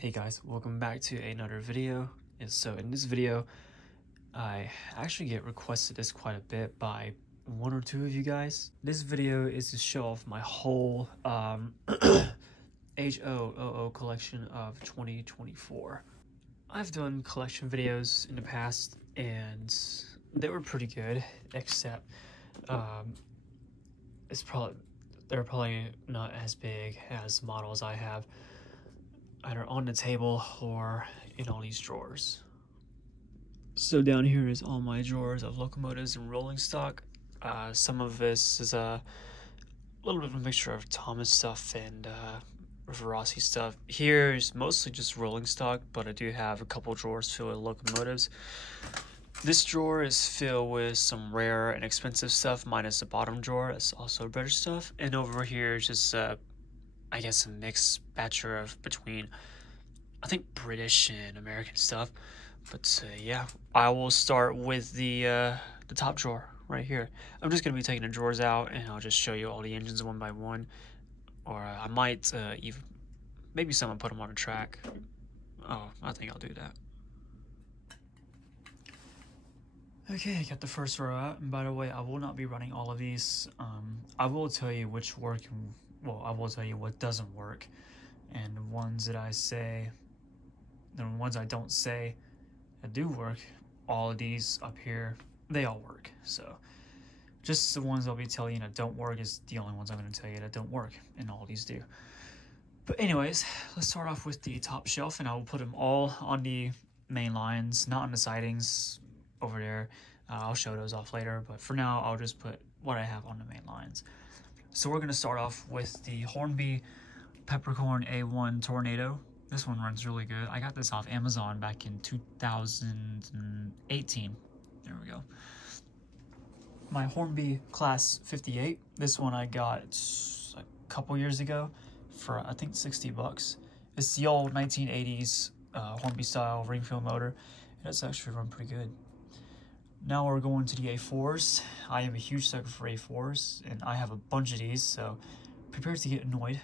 Hey guys, welcome back to another video. And so in this video, I actually get requested this quite a bit by one or two of you guys. This video is to show off my whole HOOO collection of 2024. I've done collection videos in the past and they were pretty good, except they're probably not as big as models I have either on the table or in all these drawers. So down here is all my drawers of locomotives and rolling stock. Some of this is a little bit of a mixture of Thomas stuff and Rossi stuff. Here is mostly just rolling stock, but I do have a couple drawers filled with locomotives. This drawer is filled with some rare and expensive stuff, minus the bottom drawer. That's also British stuff. And over here is just I guess a mixed batcher of between, I think, British and American stuff. But yeah, I will start with the top drawer right here. I'm just gonna be taking the drawers out, and I'll just show you all the engines one by one. Or I might even maybe someone put them on a track. Oh, I think I'll do that. Okay, I got the first row out, and by the way, I will not be running all of these. I will tell you which work. Well, I will tell you what doesn't work, and the ones that I say, the ones I don't say that do work, all of these up here, they all work. So just the ones I'll be telling you that don't work is the only ones I'm going to tell you that don't work, and all these do. But anyways, let's start off with the top shelf, and I will put them all on the main lines, not on the sidings over there. I'll show those off later, but for now, I'll just put what I have on the main lines. So we're going to start off with the Hornby Peppercorn A1 Tornado. This one runs really good. I got this off Amazon back in 2018. There we go. My Hornby Class 58. This one I got a couple years ago for, I think, 60 bucks. It's the old 1980s Hornby style ring feel motor. And it's actually run pretty good. Now we're going to the A4s. I am a huge sucker for A4s, and I have a bunch of these, so prepare to get annoyed.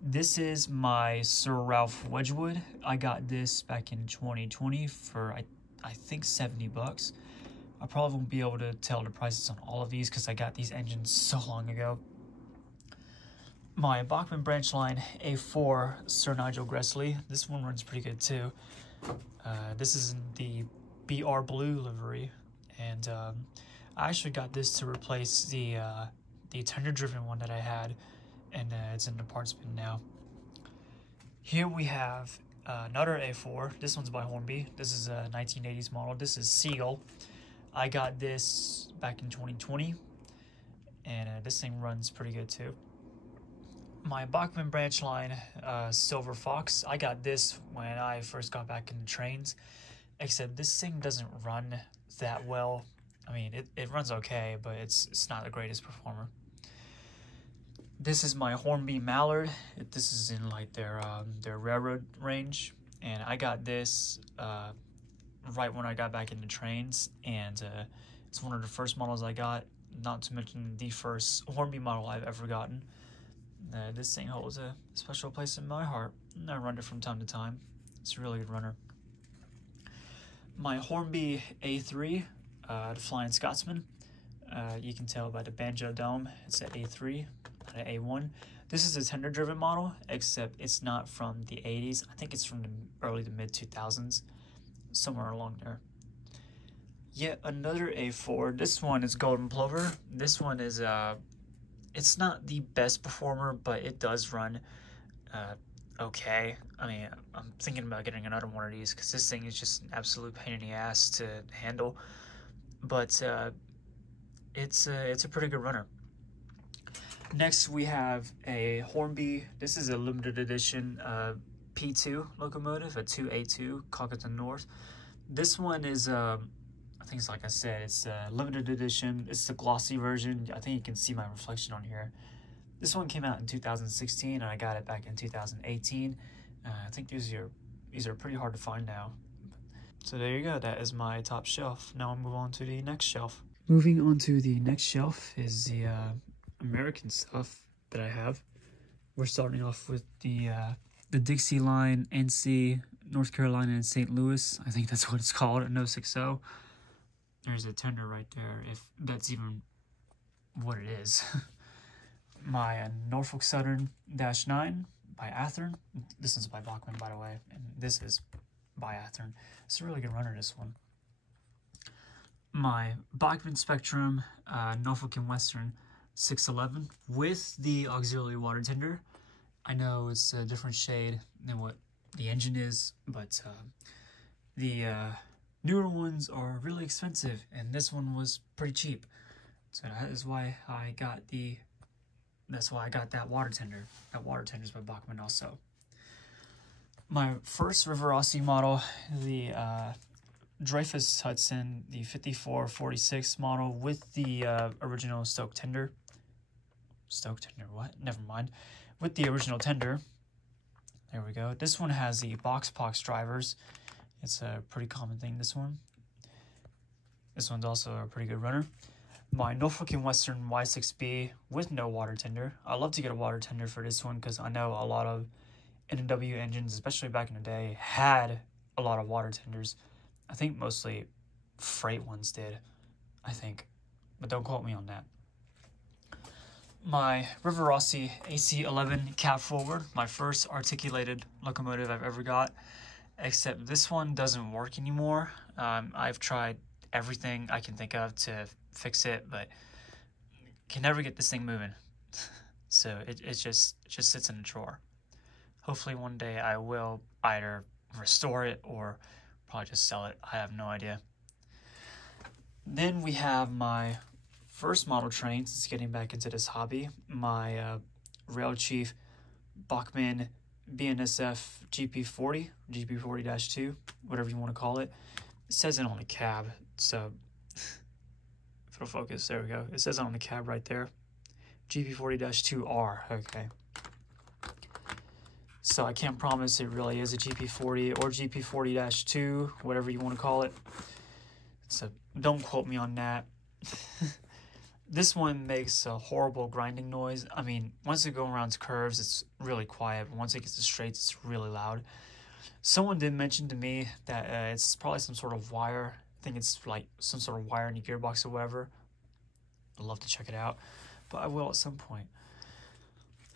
This is my Sir Ralph Wedgwood. I got this back in 2020 for, I think, 70 bucks. I probably won't be able to tell the prices on all of these because I got these engines so long ago. My Bachmann Branch Line A4 Sir Nigel Gressley. This one runs pretty good too. This is in the BR Blue livery. And I actually got this to replace the tender-driven one that I had, and it's in the parts bin now. Here we have another A4. This one's by Hornby. This is a 1980s model. This is Seagull. I got this back in 2020, and this thing runs pretty good too. My Bachmann Branch Line Silver Fox. I got this when I first got back into trains, except this thing doesn't run that well. I mean, it runs okay, but it's not the greatest performer. This is my Hornby Mallard. This is in like their railroad range, and I got this right when I got back into trains, and it's one of the first models I got, not to mention the first Hornby model I've ever gotten. This thing holds a special place in my heart, and I run it from time to time. It's a really good runner. My Hornby A3, the Flying Scotsman. You can tell by the banjo dome, it's an A3, not an A1. This is a tender-driven model, except it's not from the 80s. I think it's from the early to mid-2000s, somewhere along there. Yet another A4. This one is Golden Plover. This one is, it's not the best performer, but it does run okay. I mean, I'm thinking about getting another one of these because this thing is just an absolute pain in the ass to handle, but it's a pretty good runner. Next we have a Hornby. This is a limited edition P2 locomotive, a 2A2 Cockerton North. This one is I think it's, like I said, it's a limited edition. It's the glossy version. I think you can see my reflection on here. This one came out in 2016, and I got it back in 2018. I think these are pretty hard to find now. So there you go. That is my top shelf. Now I'll move on to the next shelf. Moving on to the next shelf is the American stuff that I have. We're starting off with the the Dixie line, NC, North Carolina, and St. Louis. I think that's what it's called, an 060. There's a tender right there, if that's even what it is. My Norfolk Southern -9 by Athearn. This is by Bachmann, by the way, and this is by Athearn. It's a really good runner, this one. My Bachmann Spectrum Norfolk and Western 611 with the auxiliary water tender. I know it's a different shade than what the engine is, but the newer ones are really expensive, and this one was pretty cheap. So that is why I got that water tender. That water tender is by Bachmann also. My first River Rossi model, the Dreyfus Hudson, the 5446 model with the original Stoke tender. Stoke tender, what? Never mind. With the original tender. There we go. This one has the box drivers. It's a pretty common thing, this one. This one's also a pretty good runner. My Norfolk and Western Y6B with no water tender. I love to get a water tender for this one because I know a lot of N&W engines, especially back in the day, had a lot of water tenders. I think mostly freight ones did, I think, but don't quote me on that. My River Rossi AC11 cab forward, my first articulated locomotive I've ever got, except this one doesn't work anymore. I've tried everything I can think of to fix it, but can never get this thing moving. So it just sits in a drawer. Hopefully one day I will either restore it or probably just sell it. I have no idea. Then we have my first model train, since getting back into this hobby, my Rail Chief Bachmann BNSF GP40, GP40-2, whatever you want to call it. It says it on the cab, so if it'll focus, there we go. It says it on the cab right there. GP40-2R, okay. So I can't promise it really is a GP40 or GP40-2, whatever you want to call it. So don't quote me on that. This one makes a horrible grinding noise. I mean, once it goes around curves, it's really quiet, but once it gets to straights, it's really loud. Someone did mention to me that it's probably some sort of wire. I think it's like some sort of wire in the gearbox or whatever. I'd love to check it out, but I will at some point.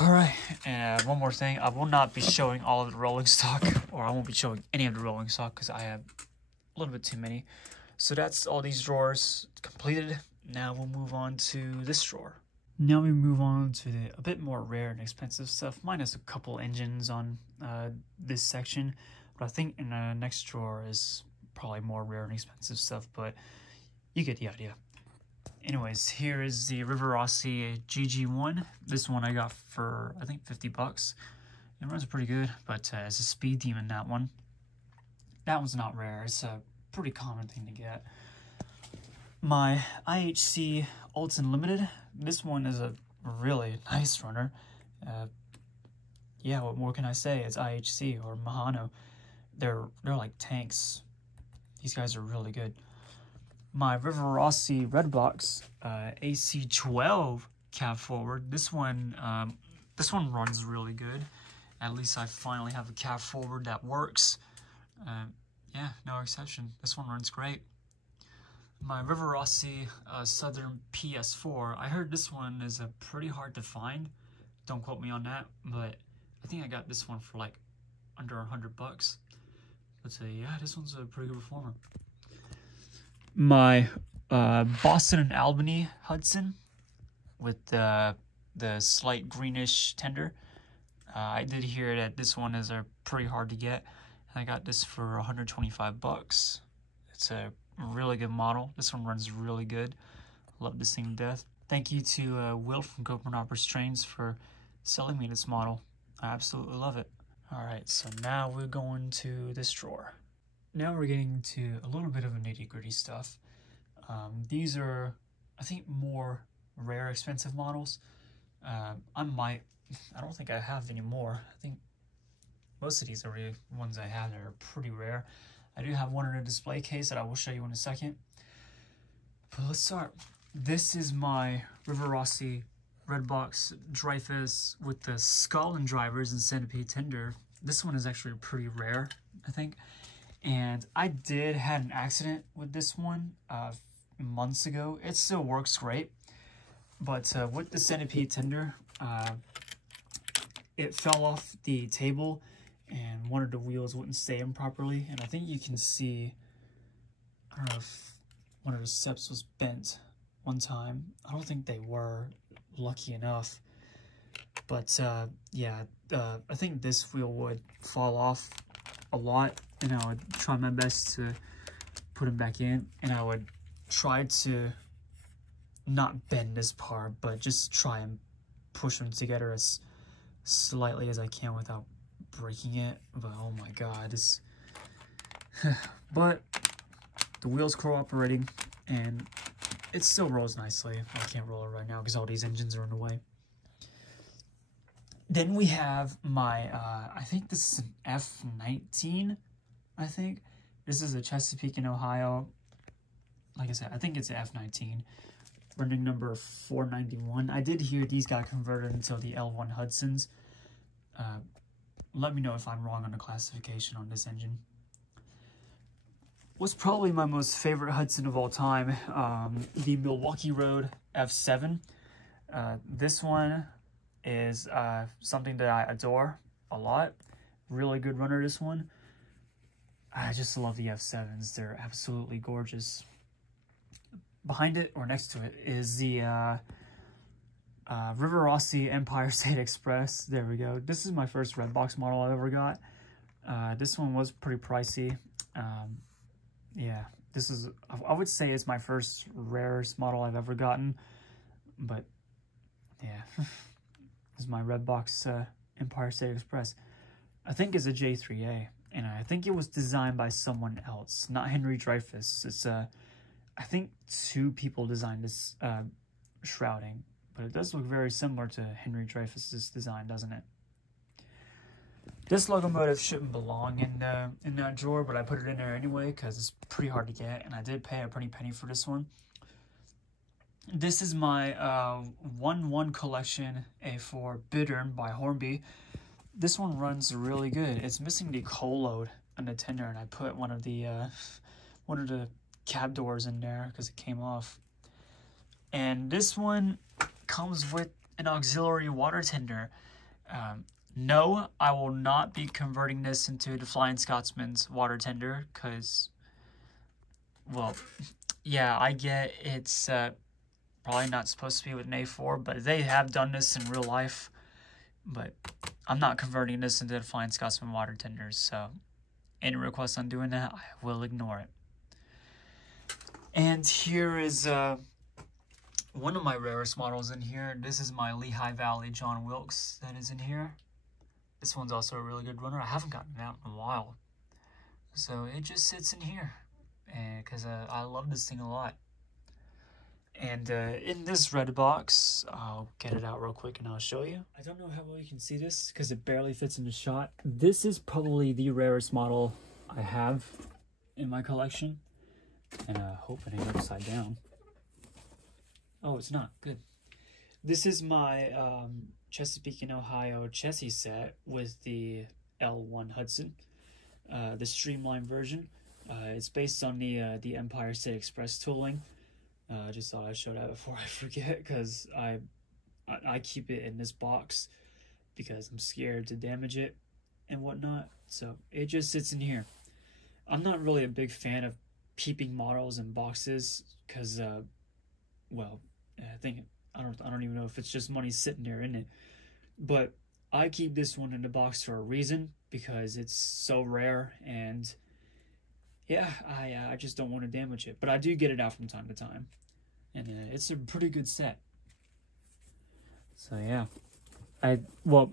Alright, and one more thing. I will not be showing all of the rolling stock, or I won't be showing any of the rolling stock because I have a little bit too many. So that's all these drawers completed. Now we'll move on to this drawer. Now we move on to a bit more rare and expensive stuff, minus a couple engines on this section. But I think in the next drawer is probably more rare and expensive stuff, but you get the idea. Anyways, here is the River Rossi GG1. This one I got for, I think, 50 bucks. It runs pretty good, but it's a speed demon, that one. That one's not rare. It's a pretty common thing to get. My IHC Ulton Limited. This one is a really nice runner. Yeah, what more can I say? It's IHC or Mahano. They're like tanks. These guys are really good. My River Rossi Red Box AC12 cab forward. This one runs really good. At least I finally have a cab forward that works. Yeah, no exception. This one runs great. My River Rossi Southern PS4. I heard this one is pretty hard to find. Don't quote me on that, but I think I got this one for like under 100 bucks. But yeah, this one's a pretty good performer. My Boston and Albany Hudson with the slight greenish tender. I did hear that this one is pretty hard to get. I got this for 125 bucks. It's a really good model. This one runs really good. Love this thing to death. Thank you to Will from Copenhagen Trains for selling me this model. I absolutely love it. Alright, so now we're going to this drawer. Now we're getting to a little bit of a nitty-gritty stuff. These are, I think, more rare, expensive models. I don't think I have any more. I think most of these are the ones I have that are pretty rare. I do have one in a display case that I will show you in a second. But let's start. This is my River Rossi Red Box Dreyfus with the skull and drivers and centipede tender. This one is actually pretty rare, I think. And I did had an accident with this one months ago. It still works great. But with the centipede tender, it fell off the table and one of the wheels wouldn't stay in properly. And I think you can see, I don't know if one of the steps was bent one time. I don't think they were, lucky enough. But yeah, I think this wheel would fall off a lot, and I would try my best to put them back in, and I would try to not bend this part, but just try and push them together as slightly as I can without breaking it. But oh my god, this but the wheel's cooperating and it still rolls nicely. I can't roll it right now because all these engines are in the way. Then we have my I think this is an F19. I think this is a Chesapeake in Ohio. Like I said, I think it's an F19. Running number 491. I did hear these got converted into the L1 Hudsons. Let me know if I'm wrong on the classification on this engine. What's probably my most favorite Hudson of all time, the Milwaukee Road F7. This one is something that I adore a lot. Really good runner, this one. I just love the F7s. They're absolutely gorgeous. Behind it, or next to it, is the River Rossi Empire State Express. There we go. This is my first Redbox model I ever got. This one was pretty pricey. Yeah, this is, I would say it's my first rarest model I've ever gotten. But, yeah. This is my Redbox Empire State Express. I think it's a J3A. And I think it was designed by someone else, not Henry Dreyfuss. It's I think two people designed this shrouding, but it does look very similar to Henry Dreyfuss's design, doesn't it? This locomotive shouldn't belong in that drawer, but I put it in there anyway because it's pretty hard to get, and I did pay a pretty penny for this one. This is my 1-1 collection A4 Bittern by Hornby. This one runs really good. It's missing the coal load on the tender, and I put one of the cab doors in there because it came off. And this one comes with an auxiliary water tender. No, I will not be converting this into the Flying Scotsman's water tender because, well, yeah, I get it's probably not supposed to be with an A4, but they have done this in real life. But I'm not converting this into the Flying Scotsman water tenders, so any request on doing that, I will ignore it. And here is one of my rarest models in here. This is my Lehigh Valley John Wilkes that is in here. This one's also a really good runner. I haven't gotten it out in a while. So it just sits in here because I love this thing a lot. And in this red box, I'll get it out real quick and I'll show you. I don't know how well you can see this because it barely fits in the shot. This is probably the rarest model I have in my collection. And I hope it ain't upside down. Oh, it's not. Good. This is my Chesapeake in Ohio chassis set with the L1 Hudson, the streamlined version. It's based on the Empire State Express tooling. I just thought I'd show that before I forget because I keep it in this box because I'm scared to damage it and whatnot. So it just sits in here. I'm not really a big fan of keeping models in boxes because, well, I don't even know if it's just money sitting there in it. But I keep this one in the box for a reason because it's so rare and yeah, I just don't want to damage it. But I do get it out from time to time. And it's a pretty good set. So yeah. Well,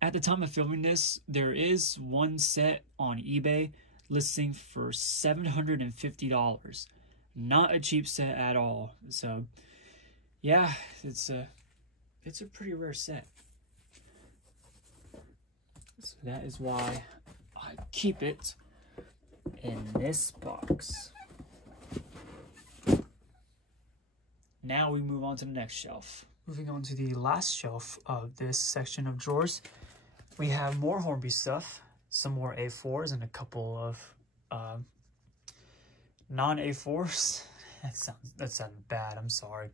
at the time of filming this, there is one set on eBay listing for $750. Not a cheap set at all. So yeah, it's a pretty rare set. So that is why I keep it in this box. Now we move on to the next shelf. Moving on to the last shelf of this section of drawers. we have more Hornby stuff, some more A4s and a couple of non-A4s. That sounded bad, I'm sorry.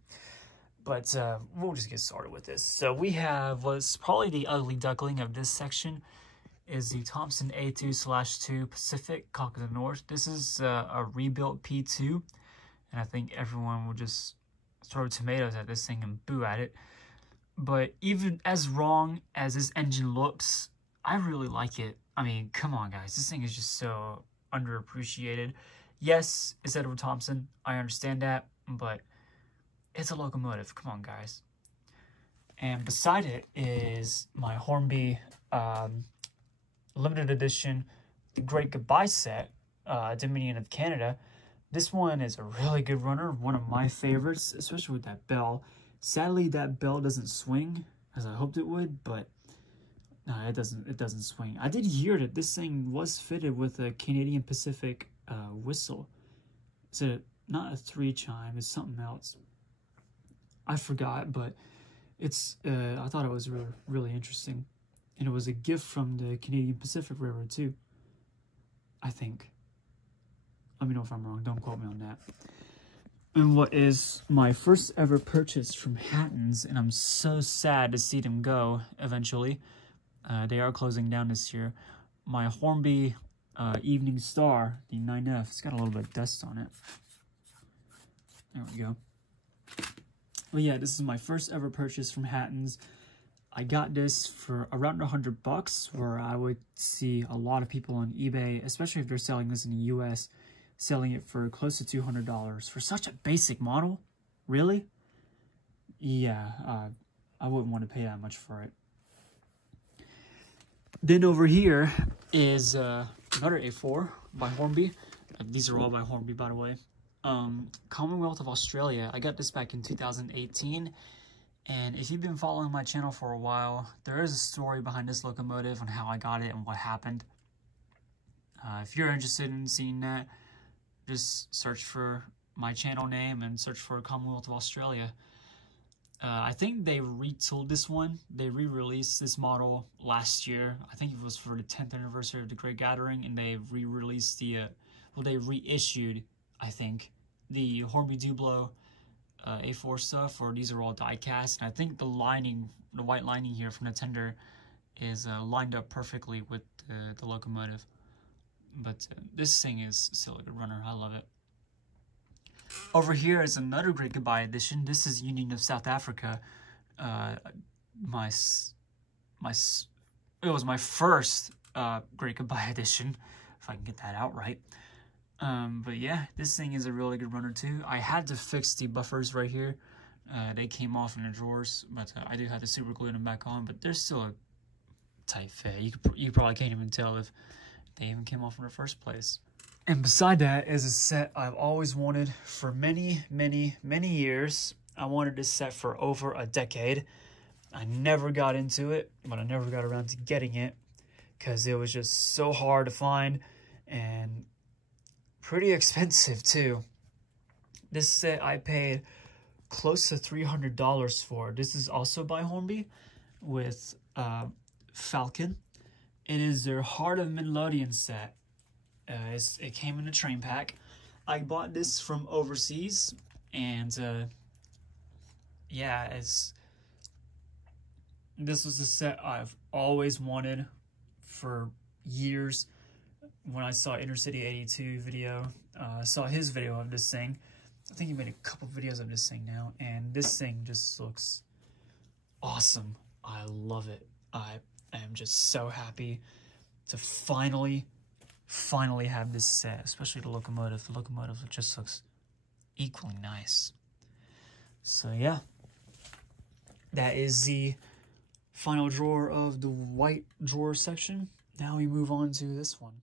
But we'll just get started with this. So we have what's probably the ugly duckling of this section is the Thompson A2/2 Pacific Caucasus North. This is a rebuilt P2, and I think everyone will just throw tomatoes at this thing and boo at it. But even as wrong as this engine looks, I really like it. I mean, come on, guys. This thing is just so underappreciated. Yes, it's Edward Thompson. I understand that, but it's a Locomotive. Come on, guys. And beside it is my Hornby limited edition The Great Goodbye set, Dominion of Canada. This one is a really good runner, one of my favorites, especially with that bell. Sadly, that bell doesn't swing as I hoped it would, but no, it doesn't swing. I did hear that this thing was fitted with a Canadian Pacific whistle. It's not a 3-chime, it's something else. I forgot, but it's I thought it was really interesting. And it was a gift from the Canadian Pacific Railroad too, I think. Let me know if I'm wrong, don't quote me on that. And what is my first ever purchase from Hatton's, and I'm so sad to see them go eventually. They are closing down this year. My Hornby Evening Star, the 9F. It's got a little bit of dust on it. There we go. But yeah, this is my first ever purchase from Hatton's. I got this for around $100, where I would see a lot of people on eBay, especially if they're selling this in the US, selling it for close to $200 for such a basic model. Really? Yeah, I wouldn't want to pay that much for it. Then over here is another A4 by Hornby. These are all by Hornby, by the way. Commonwealth of Australia. I got this back in 2018. And if you've been following my channel for a while, there is a story behind this locomotive on how I got it and what happened. If you're interested in seeing that, just search for my channel name and search for Commonwealth of Australia. I think they retooled this one. They re-released this model last year. I think it was for the 10th anniversary of the Great Gathering, and they re-released the, well, they reissued, I think, the Hornby Dublo A4 stuff, or these are all die cast. And I think the lining, the white lining here from the tender is lined up perfectly with the locomotive. But this thing is still a good runner. I love it. Over here is another Great Goodbye edition. This is Union of South Africa. It was my first Great Goodbye edition, if I can get that out right. But yeah, this thing is a really good runner too. I had to fix the buffers right here. They came off in the drawers, but I do have to super glue them back on. But they're still a tight fit. You probably can't even tell if they even came off in the first place. And beside that is a set I've always wanted for many, many, many years. I wanted this set for over a decade. I never got into it, but I never got around to getting it because it was just so hard to find and pretty expensive too. This set I paid close to $300 for. This is also by Hornby with Falcon. It is their Heart of Midlothian set. It came in a train pack. I bought this from overseas, and yeah, this was a set I've always wanted for years. When I saw Intercity 82 video, I saw his video of this thing. I think he made a couple videos of this thing now, and this thing just looks awesome. I love it. I am just so happy to finally have this set, especially the locomotive. The locomotive just looks equally nice. So yeah, that is the final drawer of the white drawer section. Now we move on to this one.